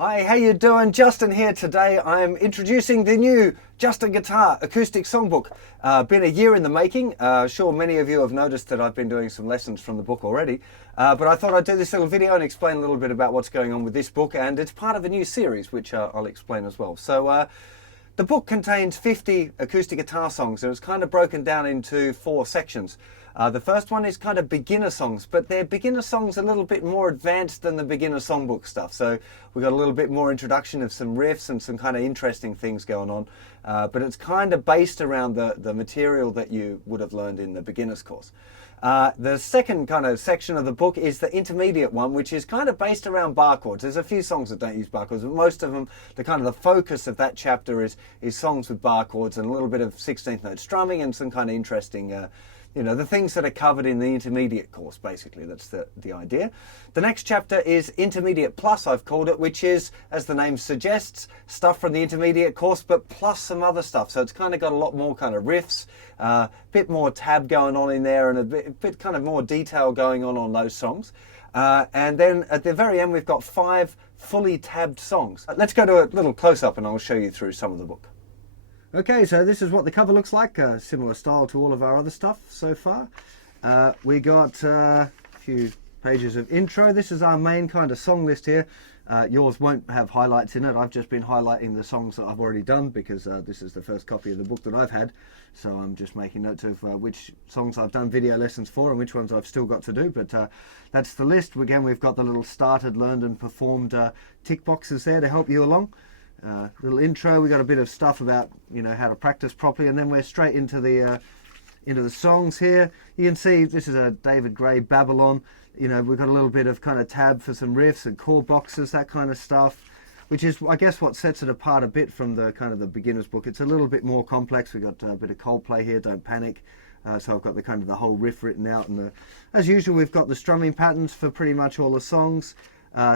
Hi, how you doing? Justin here. Today I'm introducing the new Justinguitar Acoustic Songbook. Been a year in the making. Sure many of you have noticed that I've been doing some lessons from the book already. But I thought I'd do this little video and explain a little bit about what's going on with this book, and it's part of a new series which I'll explain as well. So the book contains 50 acoustic guitar songs, and it's kind of broken down into 4 sections. The first one is kind of beginner songs, but they're beginner songs a little bit more advanced than the beginner songbook stuff. So we've got a little bit more introduction of some riffs and some kind of interesting things going on. But it's kind of based around the material that you would have learned in the beginner's course. The second kind of section of the book is the intermediate one, which is kind of based around bar chords. There's a few songs that don't use bar chords, but most of them, the focus of that chapter is songs with bar chords and a little bit of 16th note strumming and some kind of interesting the things that are covered in the intermediate course, basically. That's the idea. The next chapter is Intermediate Plus, I've called it, which is, as the name suggests, stuff from the intermediate course, but plus some other stuff. So it's kind of got a lot more kind of riffs, a bit more tab going on in there, and a bit kind of more detail going on those songs. And then at the very end, we've got 5 fully tabbed songs. Let's go to a little close-up and I'll show you through some of the book. Okay, so this is what the cover looks like, similar style to all of our other stuff so far. We got a few pages of intro. This is our main kind of song list here. Yours won't have highlights in it. I've just been highlighting the songs that I've already done because this is the first copy of the book that I've had. So I'm just making notes of which songs I've done video lessons for and which ones I've still got to do. But that's the list. Again, we've got the little started, learned and performed tick boxes there to help you along. Little intro. We got a bit of stuff about how to practice properly, and then we're straight into the songs here. You can see this is a David Gray Babylon. We've got a little bit of kind of tab for some riffs and chord boxes, that kind of stuff, which is, I guess, what sets it apart a bit from the kind of the beginner's book. It's a little bit more complex. We've got a bit of Coldplay here, Don't Panic. So I've got the kind of the whole riff written out, and as usual, we've got the strumming patterns for pretty much all the songs.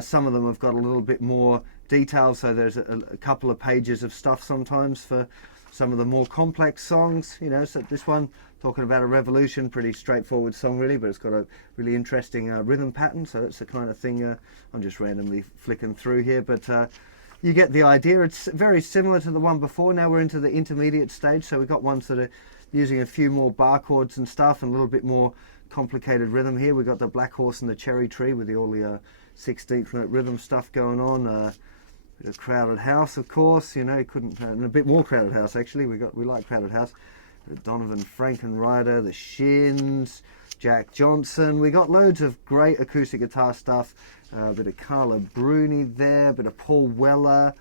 Some of them have got a little bit more detail, so there's a couple of pages of stuff sometimes for some of the more complex songs. So this one, talking about a revolution, pretty straightforward song really, but it's got a really interesting rhythm pattern, so that's the kind of thing I'm just randomly flicking through here, but you get the idea. It's very similar to the one before. Now we're into the intermediate stage, so we've got ones that are using a few more bar chords and stuff and a little bit more complicated rhythm here. We've got the Black Horse and the Cherry Tree with all the 16th note rhythm stuff going on. Bit of Crowded House, of course. Couldn't, and a bit more Crowded House actually. We like Crowded House. Donovan Frankenrider, the Shins, Jack Johnson. We got loads of great acoustic guitar stuff. A bit of Carla Bruni there, a bit of Paul Weller.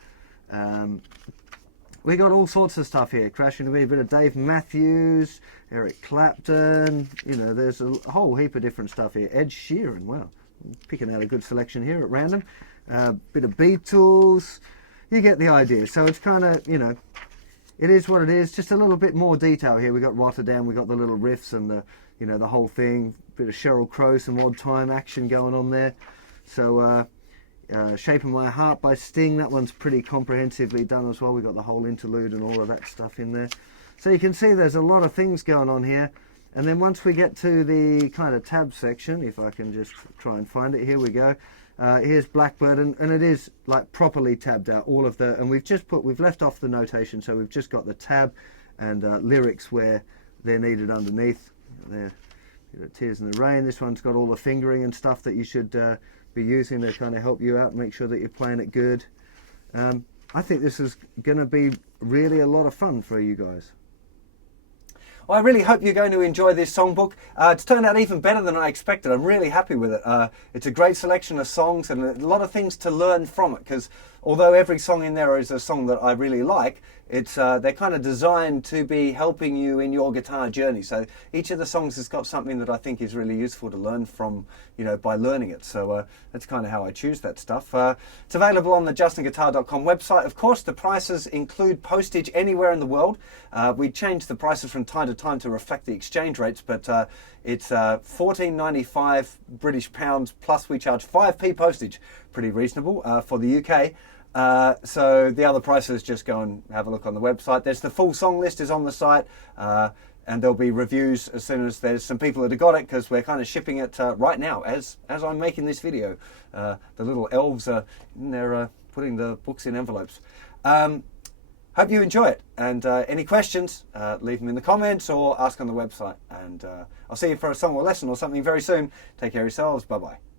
We got all sorts of stuff here. Crashing to be a bit of Dave Matthews, Eric Clapton. There's a whole heap of different stuff here. Ed Sheeran, wow. Picking out a good selection here at random. Bit of Beatles. You get the idea. So it's kind of, it is what it is. Just a little bit more detail here. We got Rotterdam. We got the little riffs and the, the whole thing. Bit of Sheryl Crow, some odd time action going on there. So Shape of My Heart by Sting. That one's pretty comprehensively done as well. We got the whole interlude and all of that stuff in there. So you can see there's a lot of things going on here. And then once we get to the kind of tab section, if I can just try and find it, here we go. Here's Blackbird, and it is like properly tabbed out, all of the, and we've left off the notation, so we've just got the tab and lyrics where they're needed underneath. There, Tears in the Rain. This one's got all the fingering and stuff that you should be using to kind of help you out and make sure that you're playing it good. I think this is going to be really a lot of fun for you guys. Well, I really hope you're going to enjoy this songbook. It's turned out even better than I expected. I'm really happy with it. It's a great selection of songs and a lot of things to learn from it, because although every song in there is a song that I really like, they're kind of designed to be helping you in your guitar journey. So each of the songs has got something that I think is really useful to learn from, by learning it. So that's kind of how I choose that stuff. It's available on the justinguitar.com website. Of course, the prices include postage anywhere in the world. We change the prices from time to time to reflect the exchange rates, but it's £14.95 British pounds, plus we charge 5p postage. Pretty reasonable for the UK. So the other prices, just go and have a look on the website. There's the full song list is on the site, and there'll be reviews as soon as there's some people that have got it, because we're kind of shipping it right now as I'm making this video. The little elves are in their putting the books in envelopes. Hope you enjoy it, and any questions, leave them in the comments or ask on the website, and I'll see you for a song or lesson or something very soon. Take care of yourselves. Bye bye.